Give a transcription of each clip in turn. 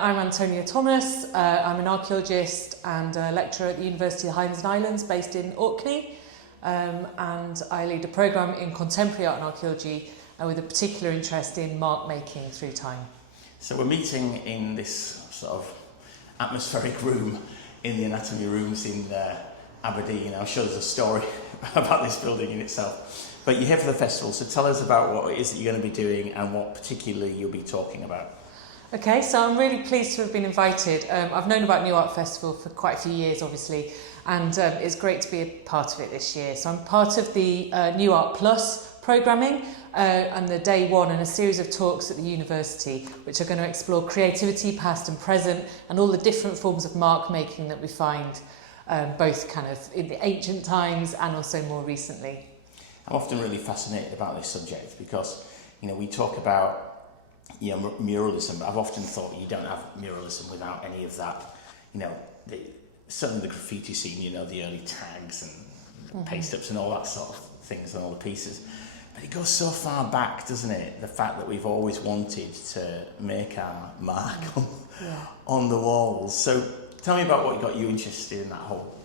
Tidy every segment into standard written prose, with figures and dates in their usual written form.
I'm Antonia Thomas. I'm an archaeologist and a lecturer at the University of Highlands and Islands based in Orkney, and I lead a programme in contemporary art and archaeology with a particular interest in mark making through time. So we're meeting in this sort of atmospheric room in the anatomy rooms in Aberdeen. I'm sure there's a story about this building in itself. But you're here for the festival, so tell us about what it is that you're going to be doing and what particularly you'll be talking about. Okay, so I'm really pleased to have been invited. I've known about Nuart Festival for quite a few years, obviously, and it's great to be a part of it this year. So I'm part of the Nuart Plus programming and the day one and a series of talks at the university which are going to explore creativity, past and present, and all the different forms of mark making that we find both kind of in the ancient times and also more recently. I'm often really fascinated about this subject because, we talk about muralism, but I've often thought you don't have muralism without any of that, certainly the graffiti scene, the early tags and paste-ups and all that sort of things and all the pieces. But it goes so far back, doesn't it? The fact that we've always wanted to make our mark on the walls. So tell me about what got you interested in that whole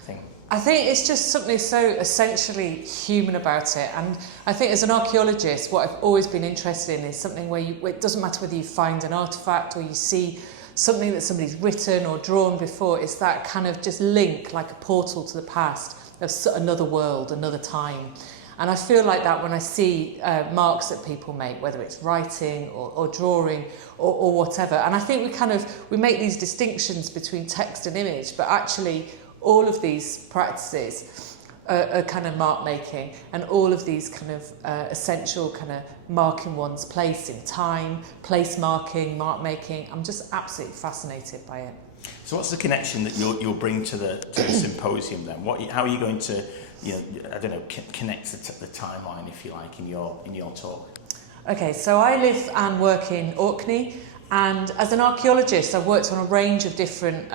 thing. I think it's just something so essentially human about it, and I think as an archaeologist what I've always been interested in is something where it doesn't matter whether you find an artefact or you see something that somebody's written or drawn before, it's that kind of just link, like a portal to the past of another world, another time. And I feel like that when I see marks that people make, whether it's writing or drawing or whatever. And I think we make these distinctions between text and image, but actually all of these practices are kind of mark making, and all of these kind of essential kind of marking one's place in time, place marking, mark making. I'm just absolutely fascinated by it. So what's the connection that you'll bring to the symposium then? How are you going to, connect the timeline, if you like, in your talk? Okay, so I live and work in Orkney. And as an archaeologist, I've worked on a range of different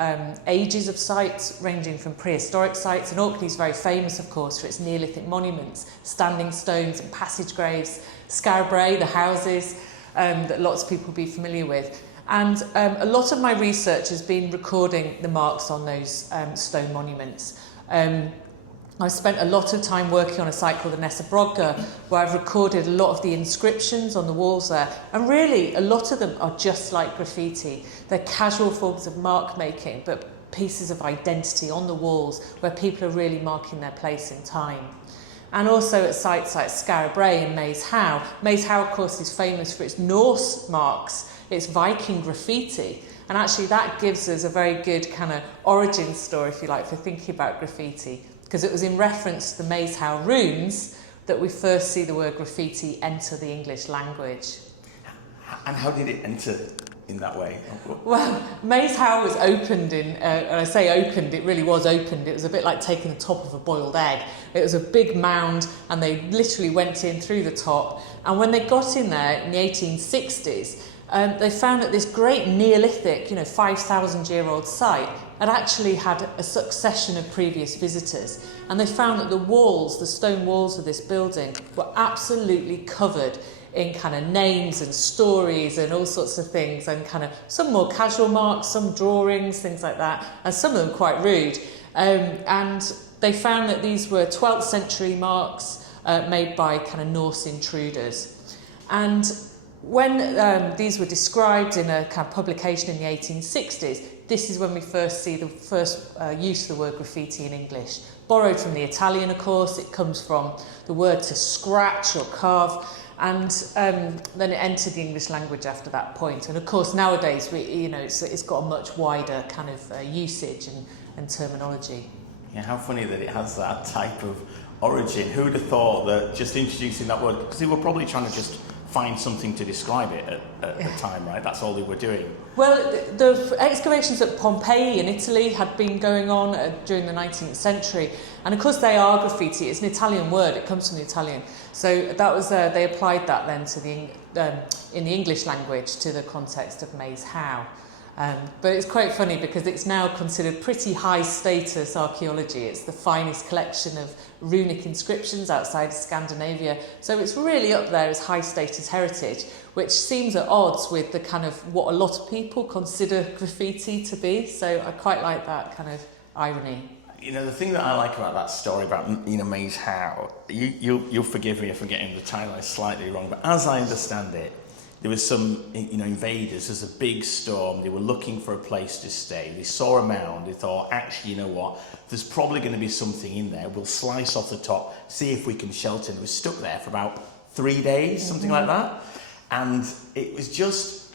ages of sites, ranging from prehistoric sites. And Orkney is very famous, of course, for its Neolithic monuments, standing stones and passage graves, Scarabray, the houses that lots of people will be familiar with. And a lot of my research has been recording the marks on those stone monuments. I've spent a lot of time working on a site called the Ness of Brodgar, where I've recorded a lot of the inscriptions on the walls there. And really, a lot of them are just like graffiti. They're casual forms of mark making, but pieces of identity on the walls where people are really marking their place in time. And also at sites like Scarabray and Maes, Howe. Maes, Howe, of course, is famous for its Norse marks, its Viking graffiti. And actually that gives us a very good kind of origin story, if you like, for thinking about graffiti. Because it was in reference to the Maes Howe runes that we first see the word graffiti enter the English language. And how did it enter in that way? Well, Maes Howe was opened and I say opened, it really was opened. It was a bit like taking the top of a boiled egg. It was a big mound and they literally went in through the top. And when they got in there in the 1860s, they found that this great Neolithic, 5,000-year-old site had actually had a succession of previous visitors. And they found that the stone walls of this building were absolutely covered in kind of names and stories and all sorts of things, and kind of some more casual marks, some drawings, things like that, and some of them quite rude. And they found that these were 12th century marks made by kind of Norse intruders. And when these were described in a kind of publication in the 1860s, this is when we first see the first use of the word graffiti in English. Borrowed from the Italian, of course, it comes from the word to scratch or carve, and then it entered the English language after that point. And of course, nowadays, it's got a much wider kind of usage and terminology. Yeah, how funny that it has that type of origin. Who would have thought that just introducing that word, because they were probably trying to just find something to describe it at the time, right? That's all they were doing. Well, the excavations at Pompeii in Italy had been going on during the 19th century, and of course they are graffiti. It's an Italian word; it comes from the Italian. So that was they applied that then to in the English language to the context of Maes Howe. But it's quite funny because it's now considered pretty high status archaeology. It's the finest collection of runic inscriptions outside of Scandinavia. So it's really up there as high status heritage, which seems at odds with the kind of what a lot of people consider graffiti to be. So I quite like that kind of irony. You know, the thing that I like about that story about, you know, Maes Howe, you'll forgive me if I'm getting the timeline slightly wrong, but as I understand it, there was some, you know, invaders. There's a big storm. They were looking for a place to stay. They saw a mound. They thought, actually, you know what? There's probably going to be something in there. We'll slice off the top, see if we can shelter. And they were stuck there for about 3 days, something like that. And it was just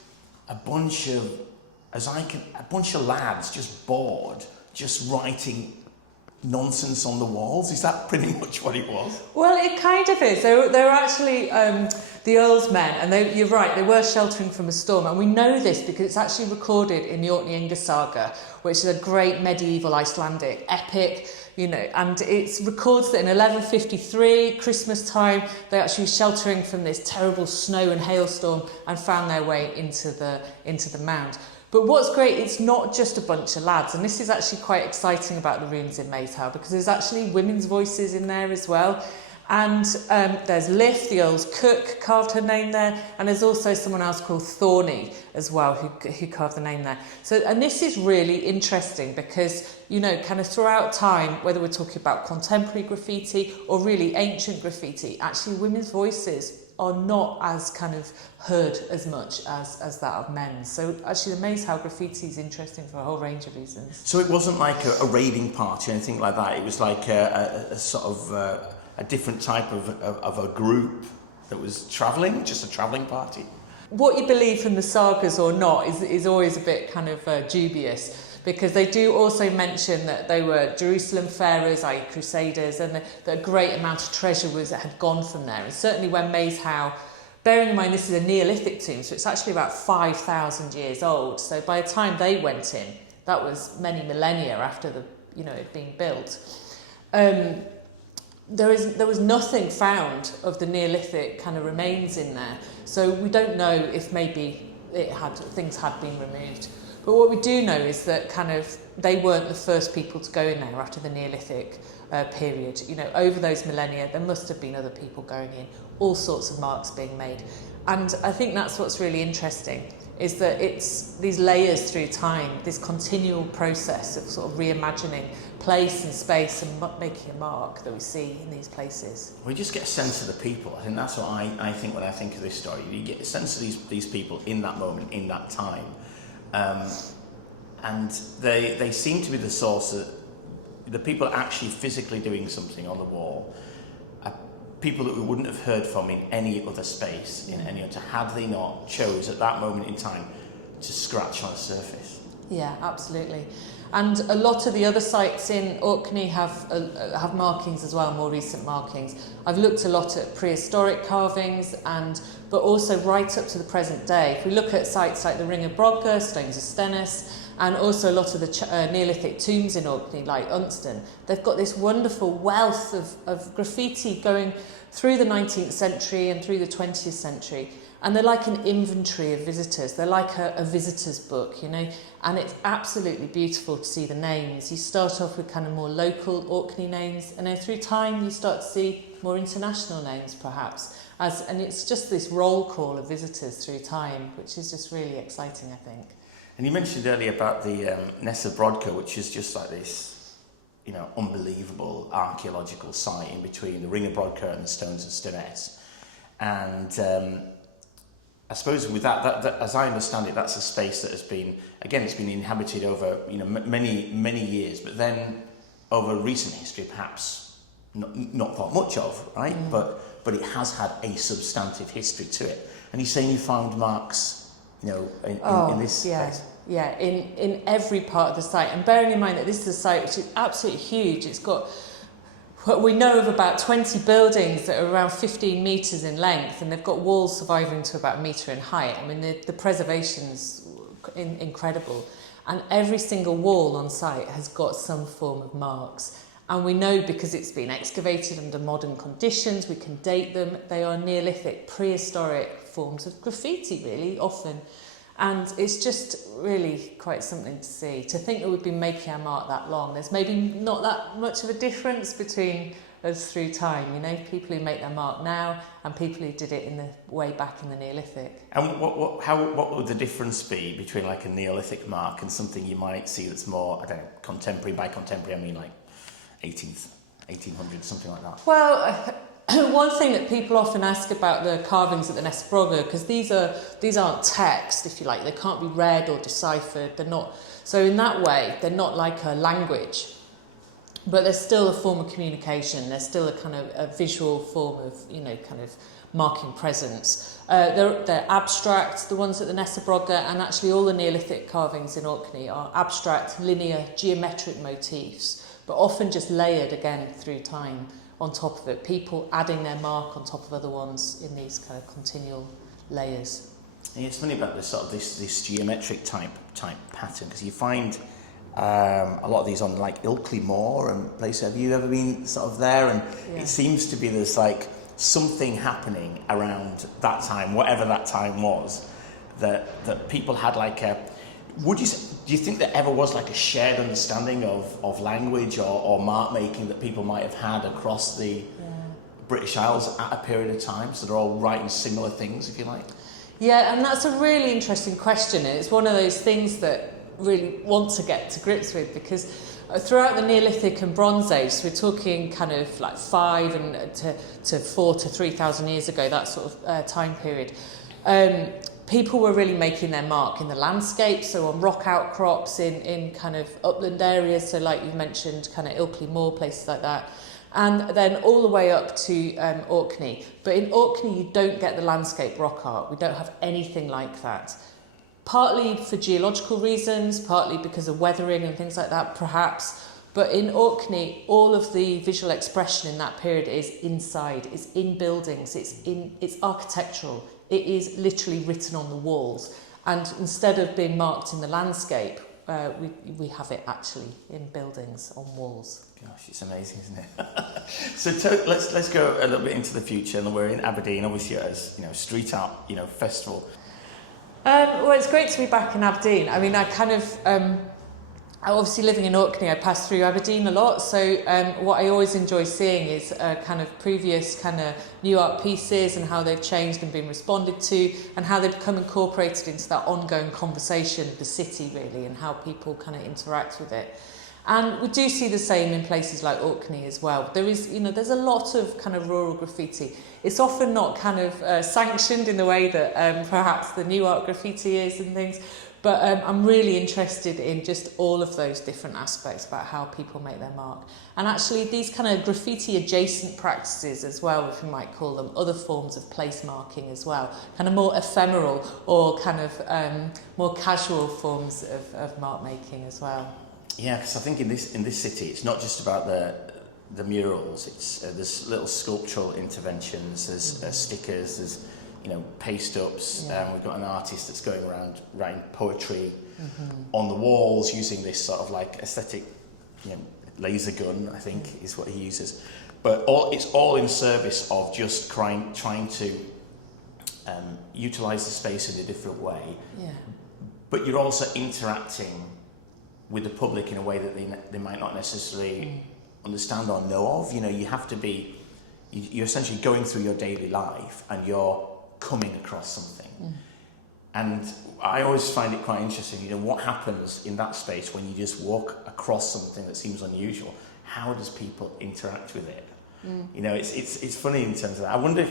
a bunch of lads just bored, just writing nonsense on the walls. Is that pretty much what it was? Well, it kind of is. They were actually the Earl's men, and you're right, they were sheltering from a storm. And we know this because it's actually recorded in the Orkney Saga, which is a great medieval Icelandic epic, you know, and it records that in 1153, Christmas time, they actually were sheltering from this terrible snow and hailstorm and found their way into the mound. But what's great, it's not just a bunch of lads, and this is actually quite exciting about the runes in Maes Howe, because there's actually women's voices in there as well. And there's Liff, the Earl's cook, carved her name there, and there's also someone else called Thorny as well, who carved the name there. So, and this is really interesting because, you know, kind of throughout time, whether we're talking about contemporary graffiti or really ancient graffiti, actually women's voices are not as kind of heard as much as that of men. So actually the Maes Howe graffiti is interesting for a whole range of reasons. So it wasn't like a raiding party or anything like that. It was like a sort of a different type of a group that was travelling, just a travelling party. What you believe from the sagas or not is always a bit kind of dubious, because they do also mention that they were Jerusalem farers, i.e. crusaders, and that a great amount of treasure had gone from there. And certainly when Maes Howe, bearing in mind this is a Neolithic tomb, so it's actually about 5,000 years old. So by the time they went in, that was many millennia after it being built. There was nothing found of the Neolithic kind of remains in there. So we don't know if maybe things had been removed. But what we do know is that kind of they weren't the first people to go in there after the Neolithic period. You know, over those millennia, there must have been other people going in, all sorts of marks being made. And I think that's what's really interesting, is that it's these layers through time, this continual process of sort of reimagining place and space and making a mark that we see in these places. We just get a sense of the people. I think that's what I think when I think of this story. You get a sense of these people in that moment, in that time. And they seem to be the source of the people actually physically doing something on the wall, are people that we wouldn't have heard from in any other space, in any other, had they not chose at that moment in time to scratch on the surface. Yeah, absolutely. And a lot of the other sites in Orkney have markings as well, more recent markings. I've looked a lot at prehistoric carvings, but also right up to the present day. If we look at sites like the Ring of Brodgar, stones of Stenness, and also a lot of the Neolithic tombs in Orkney, like Unstan, they've got this wonderful wealth of graffiti going through the 19th century and through the 20th century. And they're like an inventory of visitors. They're like a visitor's book, you know, and it's absolutely beautiful to see the names. You start off with kind of more local Orkney names, and then through time you start to see more international names perhaps. And it's just this roll call of visitors through time, which is just really exciting, I think. And you mentioned earlier about the Ness of Brodgar, which is just like this, you know, unbelievable archaeological site in between the Ring of Brodgar and the stones of Stenness. And I suppose with that, as I understand it, that's a space that has been, again, it's been inhabited over, you know, many years, but then over recent history, perhaps not thought much of, right? Mm. But it has had a substantive history to it. And he's saying you found marks, you know, in this place. Yeah, in every part of the site. And bearing in mind that this is a site which is absolutely huge. It's got, we know of about 20 buildings that are around 15 metres in length, and they've got walls surviving to about a metre in height. I mean, the preservation's incredible. And every single wall on site has got some form of marks. And we know because it's been excavated under modern conditions, we can date them. They are Neolithic, prehistoric forms of graffiti, really, often. And it's just really quite something to see. To think that we've been making our mark that long, there's maybe not that much of a difference between us through time, you know, people who make their mark now and people who did it in the way back in the Neolithic. And what would the difference be between like a Neolithic mark and something you might see that's more, I don't know, contemporary? By contemporary, I mean like 1800s, something like that. Well, one thing that people often ask about the carvings at the Ness Brodgar, because these aren't text, if you like, they can't be read or deciphered. They're not, so in that way, they're not like a language, but they're still a form of communication. They're still a kind of a visual form of, you know, kind of marking presence. They're abstract, the ones at the Ness Brodgar, and actually all the Neolithic carvings in Orkney are abstract, linear, geometric motifs, but often just layered again through time on top of it, people adding their mark on top of other ones in these kind of continual layers. Yeah, it's funny about this sort of this geometric type pattern, because you find a lot of these on like Ilkley Moor and places. Have you ever been sort of there? And it seems to be there's like something happening around that time, whatever that time was, that people had like a. Do you think there ever was like a shared understanding of language or mark making that people might have had across the British Isles at a period of time? So they're all writing similar things, if you like? Yeah, and that's a really interesting question. It's one of those things that really want to get to grips with, because throughout the Neolithic and Bronze Age, so we're talking kind of like 5 to 4 to 3,000 years ago, that sort of time period, people were really making their mark in the landscape, so on rock outcrops in kind of upland areas, so like you mentioned, kind of Ilkley Moor, places like that, and then all the way up to Orkney. But in Orkney, you don't get the landscape rock art. We don't have anything like that. Partly for geological reasons, partly because of weathering and things like that, perhaps. But in Orkney, all of the visual expression in that period is inside, it's in buildings, it's architectural. It is literally written on the walls. And instead of being marked in the landscape, we have it actually in buildings, on walls. Gosh, it's amazing, isn't it? So let's go a little bit into the future. And we're in Aberdeen, obviously, as street art, festival. Well, it's great to be back in Aberdeen. I mean, obviously living in Orkney, I pass through Aberdeen a lot, so what I always enjoy seeing is kind of previous kind of new art pieces and how they've changed and been responded to, and how they've become incorporated into that ongoing conversation of the city, really, and how people kind of interact with it. And we do see the same in places like Orkney as well. There is, there's a lot of kind of rural graffiti. It's often not kind of sanctioned in the way that perhaps the new art graffiti is and things. But I'm really interested in just all of those different aspects about how people make their mark. And actually these kind of graffiti adjacent practices as well, if you might call them, other forms of place marking as well, kind of more ephemeral or kind of more casual forms of mark making as well. Yeah, because I think in this city, it's not just about the murals. It's there's little sculptural interventions, there's stickers, there's paste ups. We've got an artist that's going around writing poetry on the walls using this sort of like aesthetic, laser gun, I think is what he uses. But it's all in service of just trying to utilise the space in a different way. Yeah. But you're also interacting with the public in a way that they might not necessarily understand or know of. You have to be, you're essentially going through your daily life and you're coming across something. And I always find it quite interesting, what happens in that space when you just walk across something that seems unusual? How does people interact with it? It's funny in terms of that. I wonder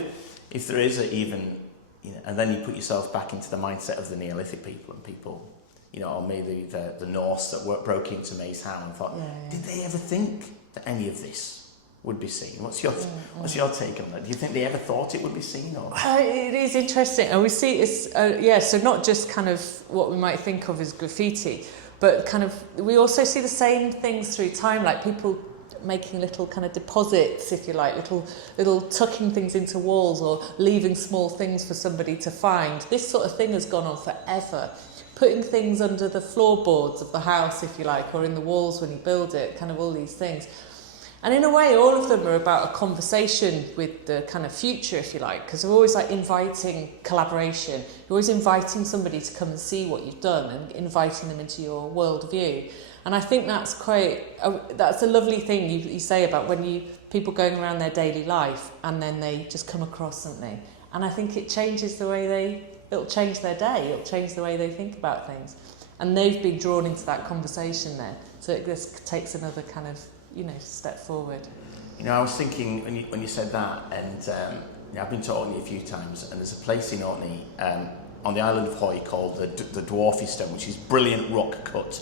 if there is even, and then you put yourself back into the mindset of the Neolithic people and people, or maybe the Norse that broke into Maes, Howe and thought, did they ever think that any of this would be seen? What's your take on that? Do you think they ever thought it would be seen? Or it is interesting, and we see it's so not just kind of what we might think of as graffiti, but kind of we also see the same things through time, like people making little kind of deposits, if you like, little tucking things into walls or leaving small things for somebody to find. This sort of thing has gone on forever. Putting things under the floorboards of the house, if you like, or in the walls when you build it, kind of all these things. And in a way, all of them are about a conversation with the kind of future, if you like, because we're always like inviting collaboration. You're always inviting somebody to come and see what you've done and inviting them into your worldview. And I think that's that's a lovely thing you say about when people going around their daily life and then they just come across something. And I think it changes the way it'll change their day, it'll change the way they think about things. And they've been drawn into that conversation then. So it just takes another kind of, step forward. I was thinking when you said that, and I've been to Orkney a few times, and there's a place in Orkney on the island of Howe called the Dwarfie Stone, which is brilliant rock cut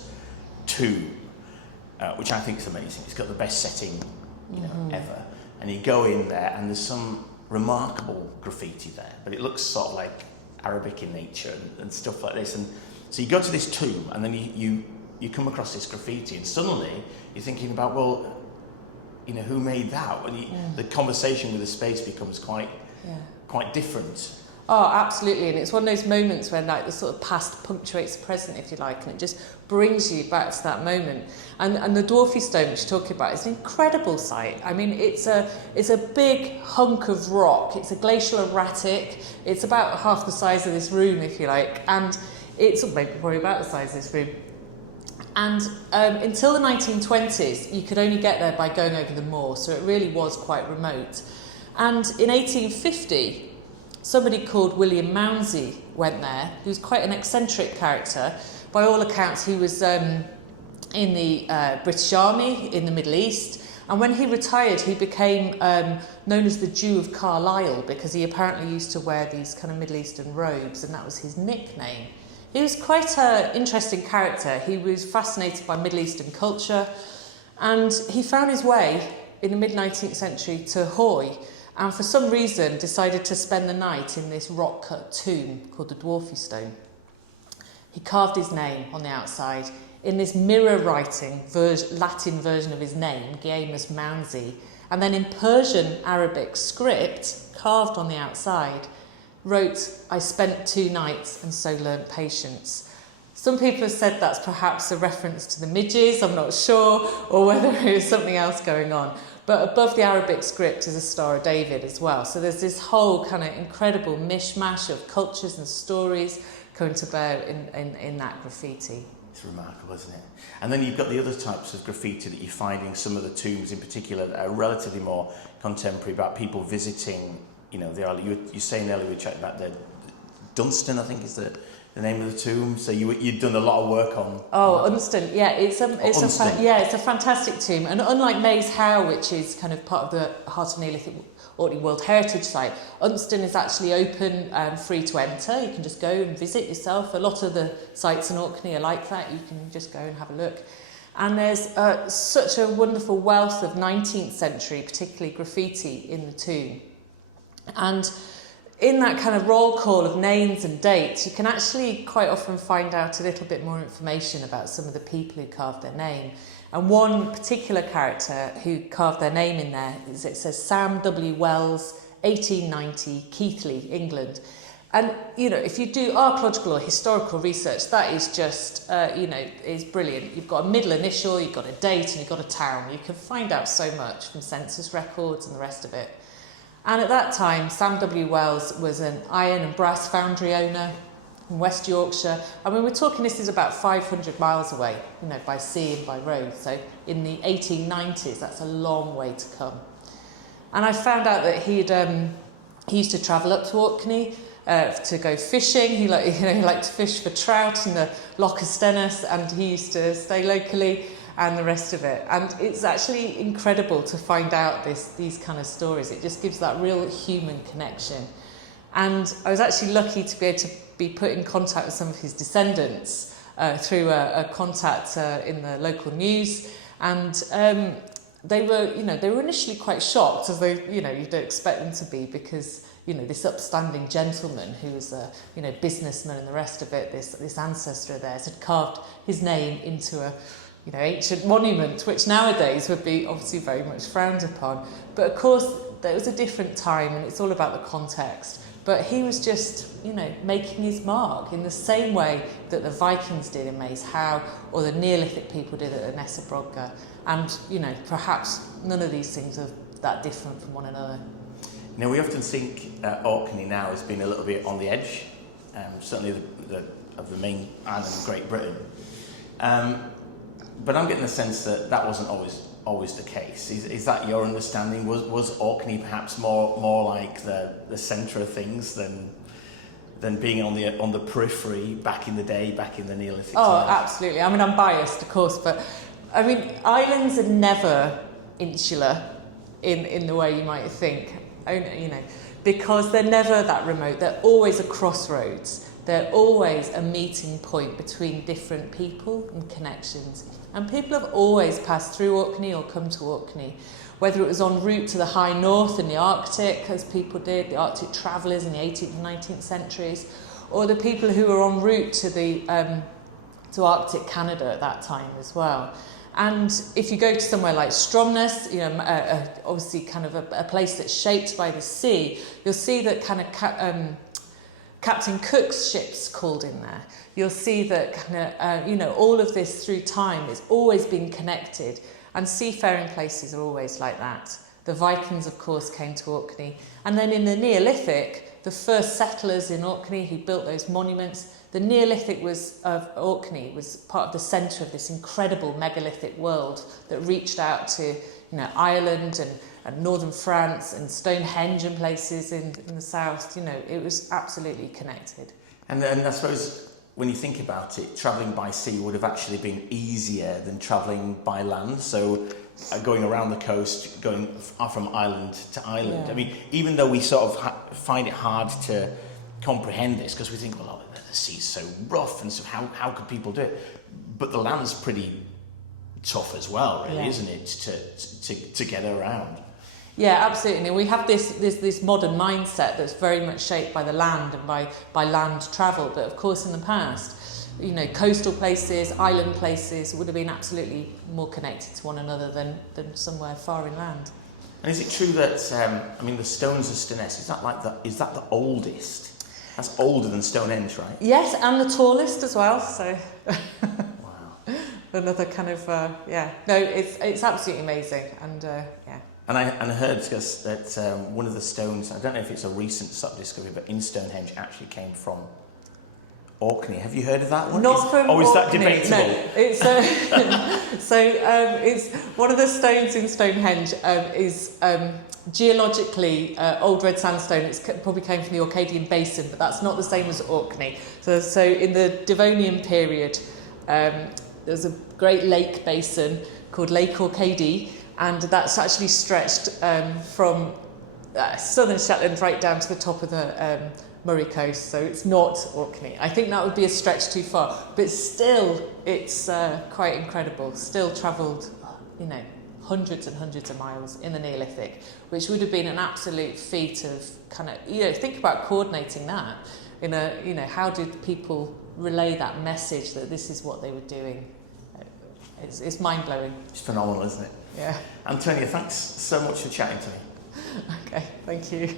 tomb, which I think is amazing. It's got the best setting, ever. And you go in there, and there's some remarkable graffiti there, but it looks sort of like Arabic in nature and stuff like this. And so you go to this tomb, and then you come across this graffiti, and suddenly you're thinking about, well, who made that? And the conversation with the space becomes quite different. Oh, absolutely. And it's one of those moments when like the sort of past punctuates the present, if you like, and it just brings you back to that moment. And the Dwarfie Stone, which you're talking about, is an incredible site. I mean, it's a big hunk of rock. It's a glacial erratic. It's about half the size of this room, if you like. And it's maybe probably about the size of this room. And until the 1920s, you could only get there by going over the moor, so it really was quite remote. And in 1850, somebody called William Mounsey went there, who was quite an eccentric character. By all accounts, he was in the British Army in the Middle East. And when he retired, he became known as the Jew of Carlisle, because he apparently used to wear these kind of Middle Eastern robes, and that was his nickname. He was quite an interesting character. He was fascinated by Middle Eastern culture, and he found his way in the mid-19th century to Howe, and for some reason decided to spend the night in this rock-cut tomb called the Dwarfie Stone. He carved his name on the outside in this mirror-writing Latin version of his name, Gaimus Mounsey, and then in Persian Arabic script, carved on the outside, wrote, "I spent 2 nights and so learnt patience." Some people have said that's perhaps a reference to the midges, I'm not sure, or whether it was something else going on. But above the Arabic script is a Star of David as well. So there's this whole kind of incredible mishmash of cultures and stories coming to bear in that graffiti. It's remarkable, isn't it? And then you've got the other types of graffiti that you find in some of the tombs in particular that are relatively more contemporary, about people visiting, the island. You were saying earlier, we chatted about the Dunstan, I think is the name of the tomb. So you'd done a lot of work on. Oh, Unstan, yeah, it's a fantastic tomb. And unlike Maes, Howe, which is kind of part of the Heart of Neolithic Orkney World Heritage Site, Unstan is actually open, free to enter. You can just go and visit yourself. A lot of the sites in Orkney are like that. You can just go and have a look. And there's such a wonderful wealth of 19th century, particularly graffiti, in the tomb. And in that kind of roll call of names and dates, you can actually quite often find out a little bit more information about some of the people who carved their name. And one particular character who carved their name in there, it says Sam W. Wells, 1890, Keighley, England. And, if you do archaeological or historical research, that is just, is brilliant. You've got a middle initial, you've got a date, and you've got a town. You can find out so much from census records and the rest of it. And at that time, Sam W. Wells was an iron and brass foundry owner in West Yorkshire. I mean, we're talking this is about 500 miles away, by sea and by road. So in the 1890s, that's a long way to come. And I found out that he used to travel up to Orkney to go fishing. He liked to fish for trout in the Loch of Stenness, and he used to stay locally, and the rest of it. And it's actually incredible to find out these kind of stories. It just gives that real human connection. And I was actually lucky to be able to be put in contact with some of his descendants through a contact in the local news. And they were initially quite shocked, as you'd expect them to be, because this upstanding gentleman who was a businessman and the rest of it, this ancestor of theirs, had carved his name into a ancient monument, which nowadays would be obviously very much frowned upon. But of course, there was a different time, and it's all about the context. but he was just, you know, making his mark in the same way that the Vikings did in Maes, Howe, or the Neolithic people did at Ness, Brodgar. And, you know, perhaps none of these things are that different from one another. You know, we often think Orkney now has been a little bit on the edge, certainly of the main island of Great Britain. But I'm getting the sense that that wasn't always the case. Is that your understanding? Was Orkney perhaps more like the centre of things than being on the periphery back in the day, back in the Neolithic times? Absolutely. I mean, I'm biased, of course, but I mean, islands are never insular in the way you might think. You know, because they're never that remote. They're always a crossroads. They're always a meeting point between different people and connections. And people have always passed through Orkney or come to Orkney, whether it was en route to the high north in the Arctic, as people did, the Arctic travellers in the 18th and 19th centuries, or the people who were en route to the to Arctic Canada at that time as well. And if you go to somewhere like Stenness, you know, obviously kind of a place that's shaped by the sea, you'll see that kind of Captain Cook's ships called in there. You'll see that kind of, you know, all of this through time is always been connected, and seafaring places are always like that. The Vikings, of course, came to Orkney. And then in the Neolithic, the first settlers in Orkney who built those monuments, the Neolithic of Orkney was part of the centre of this incredible megalithic world that reached out to, you know, Ireland and northern France and Stonehenge and places in the south. You know, it was absolutely connected. And I suppose when you think about it, travelling by sea would have actually been easier than travelling by land. So going around the coast, going from island to island. Yeah. I mean, even though we sort of find it hard to comprehend this, because we think, well, the sea's so rough, and so how could people do it? But the land's pretty tough as well, really, isn't it, to get around? Yeah, absolutely. We have this modern mindset that's very much shaped by the land and by land travel. But of course, in the past, you know, coastal places, island places would have been absolutely more connected to one another than somewhere far inland. And is it true that I mean, the stones of Stenness, is that the oldest? That's older than Stonehenge, right? Yes, and the tallest as well. So, wow, another kind of No, it's absolutely amazing, and yeah. And I heard that one of the stones, I don't know if it's a recent sort of discovery, but in Stonehenge actually came from Orkney. Have you heard of that one? Not from Orkney. Is that debatable? No, it's it's one of the stones in Stonehenge is geologically old red sandstone. It probably came from the Orcadian Basin, but that's not the same as Orkney. So in the Devonian period, there's a great lake basin called Lake Orcadie, and that's actually stretched from southern Shetland right down to the top of the Murray coast, so it's not Orkney. I think that would be a stretch too far, but still it's quite incredible. Still travelled, you know, hundreds and hundreds of miles in the Neolithic, which would have been an absolute feat of kind of, you know, think about coordinating that in a, you know, how did people relay that message that this is what they were doing? It's mind-blowing. It's phenomenal, isn't it? Yeah. Antonia, thanks so much for chatting to me. Okay, thank you.